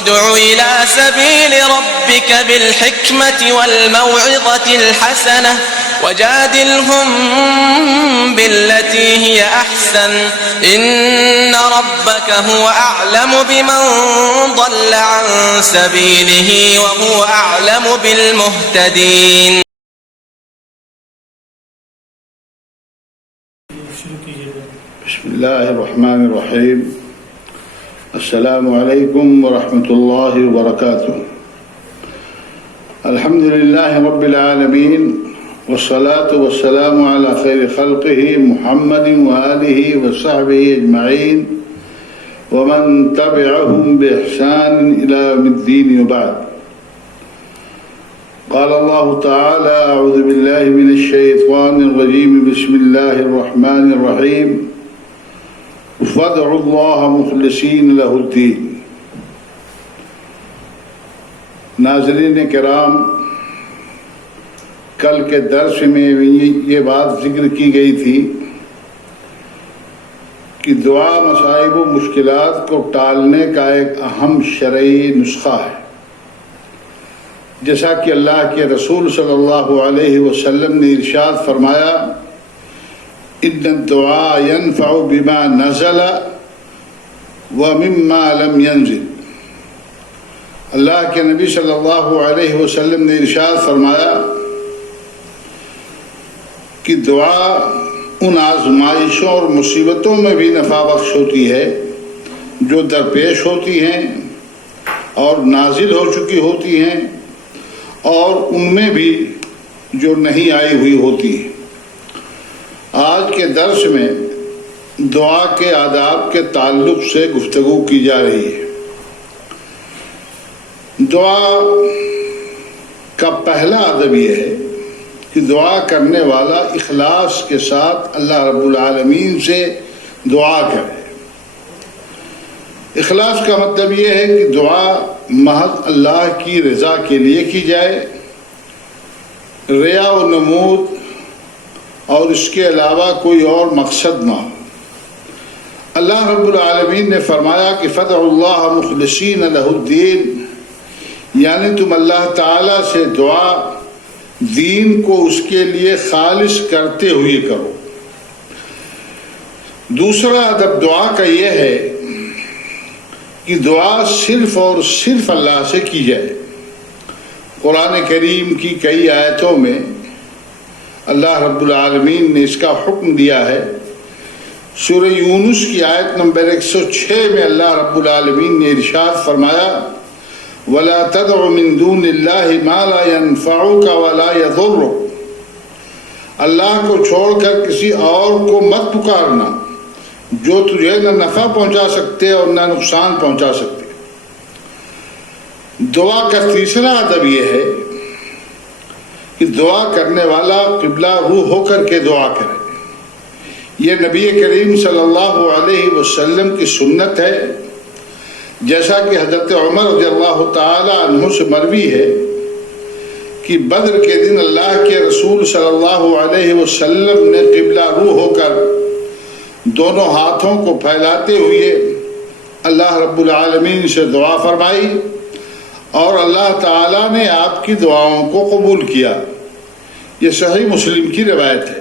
ادع إلى سبيل ربك بالحكمة والموعظة الحسنة وجادلهم بالتي هي أحسن إن ربك هو أعلم بمن ضل عن سبيله وهو أعلم بالمهتدين. بسم الله الرحمن الرحيم. السلام علیکم ورحمۃ اللہ وبرکاتہ. الحمد للہ رب العالمین والصلاة والسلام على خیر خلقہ محمد وآلہ وصحبہ اجمعین ومن تبعهم بإحسان إلى يوم الدين وبعد. قال الله تعالى أعوذ بالله من الشيطان الرجيم بسم الله الرحمن الرحيم فادعوا الله مخلصين له الدين. ناظرین کرام، کل کے درس میں یہ بات ذکر کی گئی تھی کہ دعا مصائب و مشکلات کو ٹالنے کا ایک اہم شرعی نسخہ ہے. جیسا کہ اللہ کے رسول صلی اللہ علیہ وسلم نے ارشاد فرمایا ان الدعاء ينفع بما نزل ومما لم ينزل. اللہ کے نبی صلی اللہ علیہ وسلم نے ارشاد فرمایا کہ دعا ان آزمائشوں اور مصیبتوں میں بھی نفع بخش ہوتی ہے جو درپیش ہوتی ہیں اور نازل ہو چکی ہوتی ہیں، اور ان میں بھی جو نہیں آئی ہوئی ہوتی ہے. آج کے درس میں دعا کے آداب کے تعلق سے گفتگو کی جا رہی ہے. دعا کا پہلا ادب یہ ہے کہ دعا کرنے والا اخلاص کے ساتھ اللہ رب العالمین سے دعا کرے. اخلاص کا مطلب یہ ہے کہ دعا محض اللہ کی رضا کے لیے کی جائے، ریا و نمود اور اس کے علاوہ کوئی اور مقصد نہ ہو. اللہ رب العالمین نے فرمایا کہ فادعوا اللہ مخلصین لہ الدین، یعنی تم اللہ تعالیٰ سے دعا دین کو اس کے لیے خالص کرتے ہوئے کرو. دوسرا ادب دعا کا یہ ہے کہ دعا صرف اور صرف اللہ سے کی جائے. قرآن کریم کی کئی آیتوں میں اللہ رب العالمین نے اس کا حکم دیا ہے. سورہ یونس کی آیت نمبر 106 میں اللہ رب العالمین نے ارشاد فرمایا وَلَا تَدْعُ مِن دُونِ اللَّهِ مَا لَا يَنفَعُكَ وَلَا يَضُرُّكَ. اللہ کو چھوڑ کر کسی اور کو مت پکارنا جو تجھے نہ نفع پہنچا سکتے اور نہ نقصان پہنچا سکتے. دعا کا تیسرا ادب یہ ہے کہ دعا کرنے والا قبلہ روح ہو کر کے دعا کرے. یہ نبی کریم صلی اللہ علیہ وسلم کی سنت ہے، جیسا کہ حضرت عمر رضی اللہ تعالی عنہ سے مروی ہے کہ بدر کے دن اللہ کے رسول صلی اللہ علیہ وسلم نے قبلہ روح ہو کر دونوں ہاتھوں کو پھیلاتے ہوئے اللہ رب العالمین سے دعا فرمائی اور اللہ تعالیٰ نے آپ کی دعاؤں کو قبول کیا. یہ صحیح مسلم کی روایت ہے.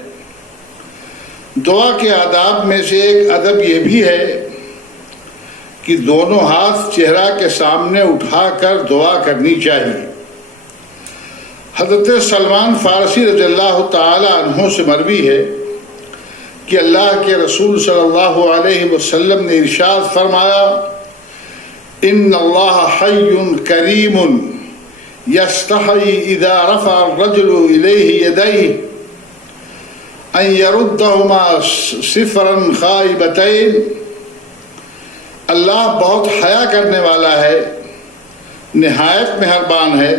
دعا کے آداب میں سے ایک ادب یہ بھی ہے کہ دونوں ہاتھ چہرہ کے سامنے اٹھا کر دعا کرنی چاہیے. حضرت سلمان فارسی رضی اللہ تعالی عنہ سے مروی ہے کہ اللہ کے رسول صلی اللہ علیہ وسلم نے ارشاد فرمایا ان اللہ حی کریم یستحی اذا رفع الرجل الیہ یدیہ ان یردہما صفرا خائبتین. اللہ بہت حیا کرنے والا ہے، نہایت مہربان ہے،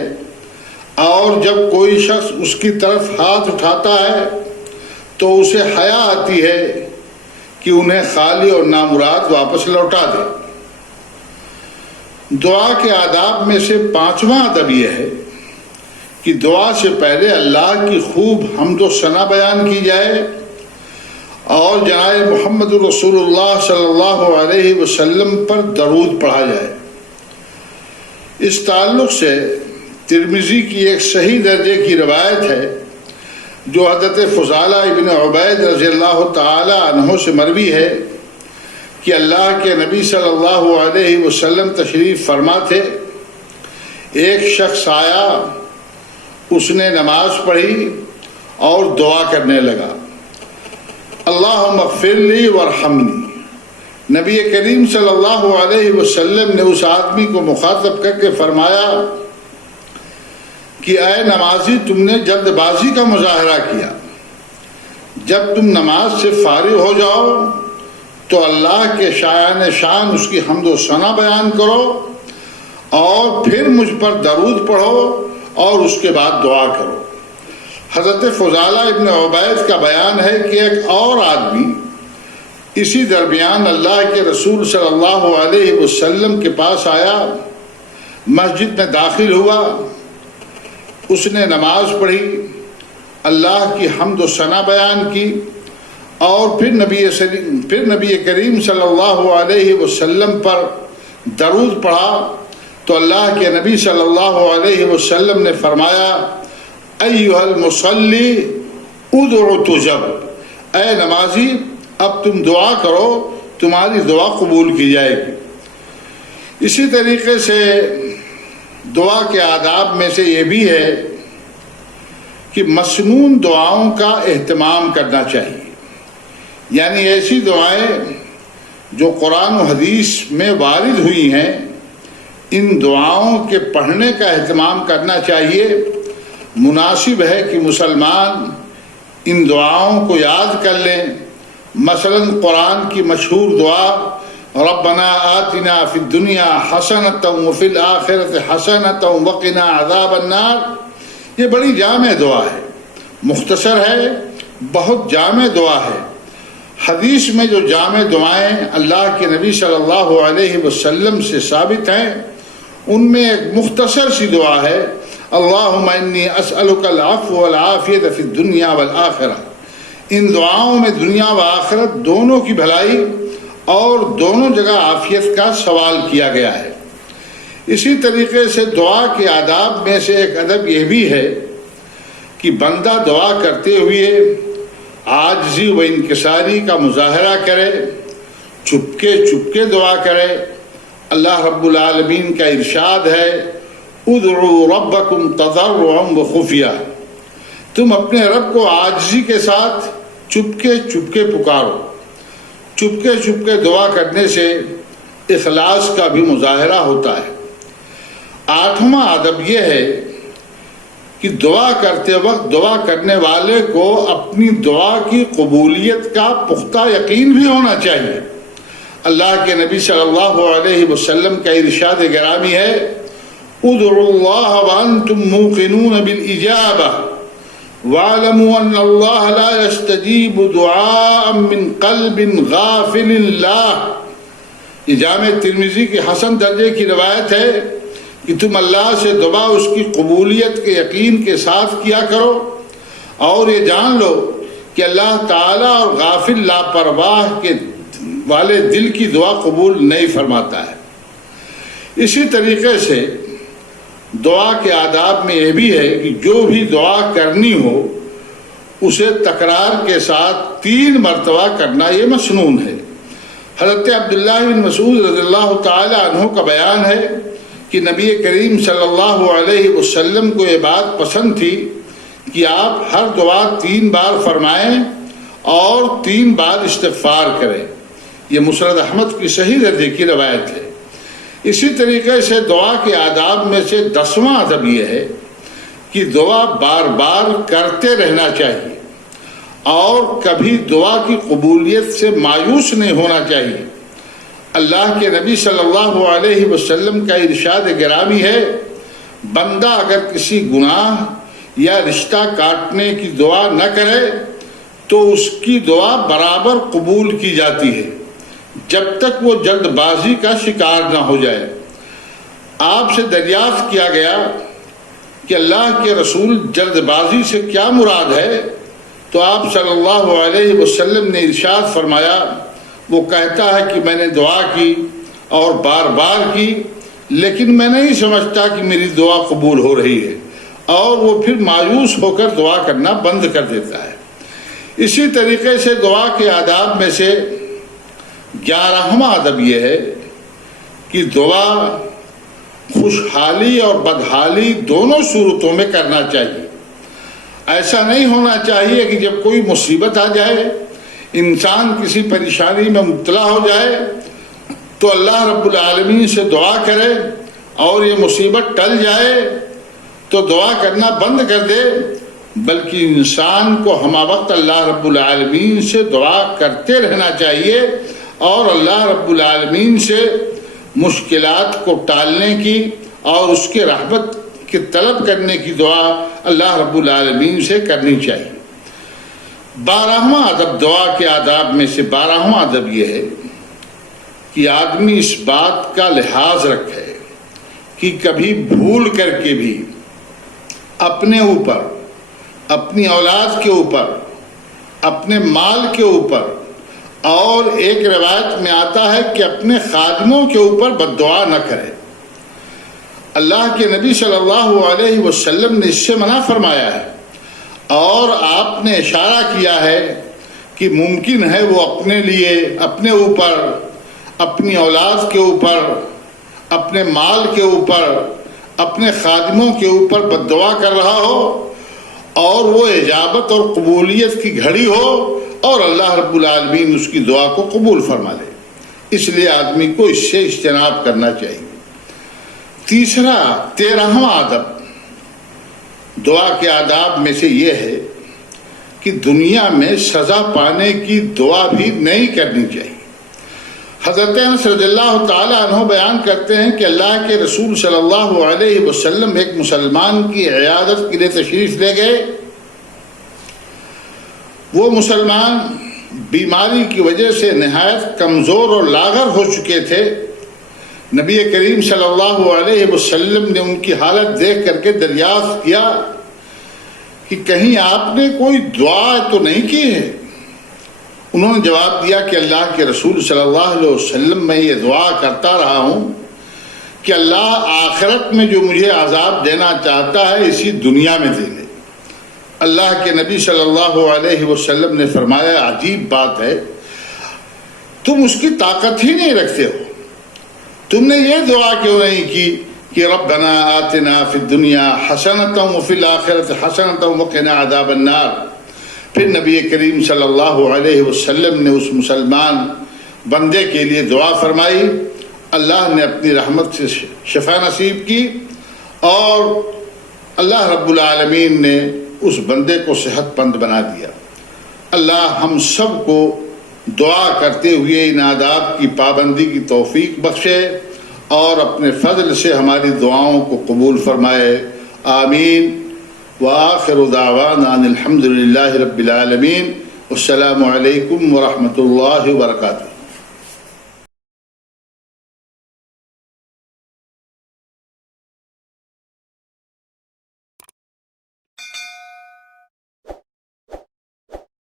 اور جب کوئی شخص اس کی طرف ہاتھ اٹھاتا ہے تو اسے حیا آتی ہے کہ انہیں خالی اور نامراد واپس لوٹا دے. دعا کے آداب میں سے پانچواں ادب یہ ہے کہ دعا سے پہلے اللہ کی خوب حمد و ثنا بیان کی جائے اور جناب محمد رسول اللہ صلی اللہ علیہ وسلم پر درود پڑھا جائے. اس تعلق سے ترمذی کی ایک صحیح درجے کی روایت ہے جو حضرت فضالہ ابن عبید رضی اللہ تعالی عنہ سے مروی ہے کہ اللہ کے نبی صلی اللہ علیہ وسلم تشریف فرما تھے. ایک شخص آیا، اس نے نماز پڑھی اور دعا کرنے لگا، اللہم اغفر لی وارحمنی. نبی کریم صلی اللہ علیہ وسلم نے اس آدمی کو مخاطب کر کے فرمایا کہ اے نمازی، تم نے جلد بازی کا مظاہرہ کیا. جب تم نماز سے فارغ ہو جاؤ تو اللہ کے شایان شان اس کی حمد و ثنا بیان کرو اور پھر مجھ پر درود پڑھو اور اس کے بعد دعا کرو. حضرت فضالہ ابن عبید کا بیان ہے کہ ایک اور آدمی اسی درمیان اللہ کے رسول صلی اللہ علیہ وسلم کے پاس آیا، مسجد میں داخل ہوا، اس نے نماز پڑھی، اللہ کی حمد و ثنا بیان کی اور پھر نبی کریم صلی اللہ علیہ وسلم پر درود پڑھا تو اللہ کے نبی صلی اللہ علیہ وسلم نے فرمایا، ایھا المصلی ادع تجب، اے نمازی اب تم دعا کرو، تمہاری دعا قبول کی جائے گی. اسی طریقے سے دعا کے آداب میں سے یہ بھی ہے کہ مسنون دعاؤں کا اہتمام کرنا چاہیے، یعنی ایسی دعائیں جو قرآن و حدیث میں وارد ہوئی ہیں ان دعاؤں کے پڑھنے کا اہتمام کرنا چاہیے. مناسب ہے کہ مسلمان ان دعاؤں کو یاد کر لیں. مثلا قرآن کی مشہور دعا ربنا آتنا فی الدنیا حسنۃ وفی الآخرۃ حسنۃ وقنا عذاب النار، یہ بڑی جامع دعا ہے، مختصر ہے، بہت جامع دعا ہے. حدیث میں جو جامع دعائیں اللہ کے نبی صلی اللہ علیہ وسلم سے ثابت ہیں ان میں ایک مختصر سی دعا ہے، اللہم انی اسألک العفو والعافیۃ فی الدنیا والآخرہ. ان دعاؤں میں دنیا و آخرت دونوں کی بھلائی اور دونوں جگہ عافیت کا سوال کیا گیا ہے. اسی طریقے سے دعا کے آداب میں سے ایک ادب یہ بھی ہے کہ بندہ دعا کرتے ہوئے عاجزی و انکساری کا مظاہرہ کرے، چپکے دعا کرے. اللہ رب العالمین کا ارشاد ہے، ادعوا ربکم تضرعا وخفیہ، تم اپنے رب کو عاجزی کے ساتھ چپکے پکارو. چپکے دعا کرنے سے اخلاص کا بھی مظاہرہ ہوتا ہے. 8واں ادب یہ ہے کہ دعا کرتے وقت دعا کرنے والے کو اپنی دعا کی قبولیت کا پختہ یقین بھی ہونا چاہیے. اللہ کے نبی صلی اللہ علیہ وسلم کا ارشاد گرامی ہے، ادعوا اللہ وانتم موقنون بالاجابہ وَاعْلَمُوا أَنَّ اللَّهَ لَا يَسْتَجِيبُ دُعَاءً مِّن قَلْبٍ غَافِلٍ لَّهُ. یہ جامع ترمذی کی حسن درجے کی روایت ہے کہ تم اللہ سے دعا اس کی قبولیت کے یقین کے ساتھ کیا کرو اور یہ جان لو کہ اللہ تعالیٰ اور غافل لاپرواہ کے والے دل کی دعا قبول نہیں فرماتا ہے. اسی طریقے سے دعا کے آداب میں یہ بھی ہے کہ جو بھی دعا کرنی ہو اسے تکرار کے ساتھ 3 مرتبہ کرنا یہ مسنون ہے. حضرت عبداللہ بن مسعود رضی اللہ تعالی عنہ کا بیان ہے کہ نبی کریم صلی اللہ علیہ وسلم کو یہ بات پسند تھی کہ آپ ہر دعا 3 بار فرمائیں اور 3 بار استغفار کریں. یہ مسند احمد کی صحیح درجے کی روایت ہے. اسی طریقے سے دعا کے آداب میں سے 10واں ادب یہ ہے کہ دعا بار بار کرتے رہنا چاہیے اور کبھی دعا کی قبولیت سے مایوس نہیں ہونا چاہیے. اللہ کے نبی صلی اللہ علیہ وسلم کا ارشاد گرامی ہے، بندہ اگر کسی گناہ یا رشتہ کاٹنے کی دعا نہ کرے تو اس کی دعا برابر قبول کی جاتی ہے جب تک وہ جلد بازی کا شکار نہ ہو جائے. آپ سے دریافت کیا گیا کہ اللہ کے رسول جلد بازی سے کیا مراد ہے تو آپ صلی اللہ علیہ وسلم نے ارشاد فرمایا، وہ کہتا ہے کہ میں نے دعا کی اور بار بار کی، لیکن میں نہیں سمجھتا کہ میری دعا قبول ہو رہی ہے، اور وہ پھر مایوس ہو کر دعا کرنا بند کر دیتا ہے۔ اسی طریقے سے دعا کے آداب میں سے 11واں ادب یہ ہے کہ دعا خوشحالی اور بدحالی دونوں صورتوں میں کرنا چاہیے۔ ایسا نہیں ہونا چاہیے کہ جب کوئی مصیبت آ جائے، انسان کسی پریشانی میں مبتلا ہو جائے تو اللہ رب العالمین سے دعا کرے اور یہ مصیبت ٹل جائے تو دعا کرنا بند کر دے، بلکہ انسان کو ہمہ وقت اللہ رب العالمین سے دعا کرتے رہنا چاہیے اور اللہ رب العالمین سے مشکلات کو ٹالنے کی اور اس کے رحمت کی طلب کرنے کی دعا اللہ رب العالمین سے کرنی چاہیے۔ 12واں ادب، دعا کے آداب میں سے 12واں ادب یہ ہے کہ آدمی اس بات کا لحاظ رکھے کہ کبھی بھول کر کے بھی اپنے اوپر، اپنی اولاد کے اوپر، اپنے مال کے اوپر، اور ایک روایت میں آتا ہے کہ اپنے خادموں کے اوپر بد دعا نہ کرے۔ اللہ کے نبی صلی اللہ علیہ وسلم نے اس سے منع فرمایا ہے، اور آپ نے اشارہ کیا ہے کہ ممکن ہے وہ اپنے لیے، اپنے اوپر، اپنی اولاد کے اوپر، اپنے مال کے اوپر، اپنے خادموں کے اوپر بد دعا کر رہا ہو اور وہ اجابت اور قبولیت کی گھڑی ہو اور اللہ رب العالمین اس کی دعا کو قبول فرما لے۔ اس لیے آدمی کو اس سے اجتناب کرنا چاہیے۔ 13واں ادب دعا کے آداب میں سے یہ ہے کہ دنیا میں سزا پانے کی دعا بھی نہیں کرنی چاہیے۔ حضرت انس رضی اللہ تعالیٰ عنہ بیان کرتے ہیں کہ اللہ کے رسول صلی اللہ علیہ وسلم ایک مسلمان کی عیادت کے لیے تشریف لے گئے۔ وہ مسلمان بیماری کی وجہ سے نہایت کمزور اور لاغر ہو چکے تھے۔ نبی کریم صلی اللہ علیہ وسلم نے ان کی حالت دیکھ کر کے دریافت کیا کہ کہیں آپ نے کوئی دعا تو نہیں کی ہے؟ انہوں نے جواب دیا کہ اللہ کے رسول صلی اللہ علیہ وسلم میں یہ دعا کرتا رہا ہوں کہ اللہ آخرت میں جو مجھے عذاب دینا چاہتا ہے اسی دنیا میں دے دے۔ اللہ کے نبی صلی اللہ علیہ وسلم نے فرمایا عجیب بات ہے، تم اس کی طاقت ہی نہیں رکھتے ہو، تم نے یہ دعا کیوں نہیں کی کہ ربنا آتنا فی الدنیا حسنۃ وفی الآخرۃ حسنۃ وقنا عذاب النار۔ پھر نبی کریم صلی اللہ علیہ وسلم نے اس مسلمان بندے کے لیے دعا فرمائی، اللہ نے اپنی رحمت سے شفا نصیب کی اور اللہ رب العالمین نے اس بندے کو صحت مند بنا دیا۔ اللہ ہم سب کو دعا کرتے ہوئے ان آداب کی پابندی کی توفیق بخشے اور اپنے فضل سے ہماری دعاؤں کو قبول فرمائے، آمین۔ وآخر دعوانا ان الحمد للہ رب العالمین۔ السلام علیکم ورحمۃ اللہ وبرکاتہ۔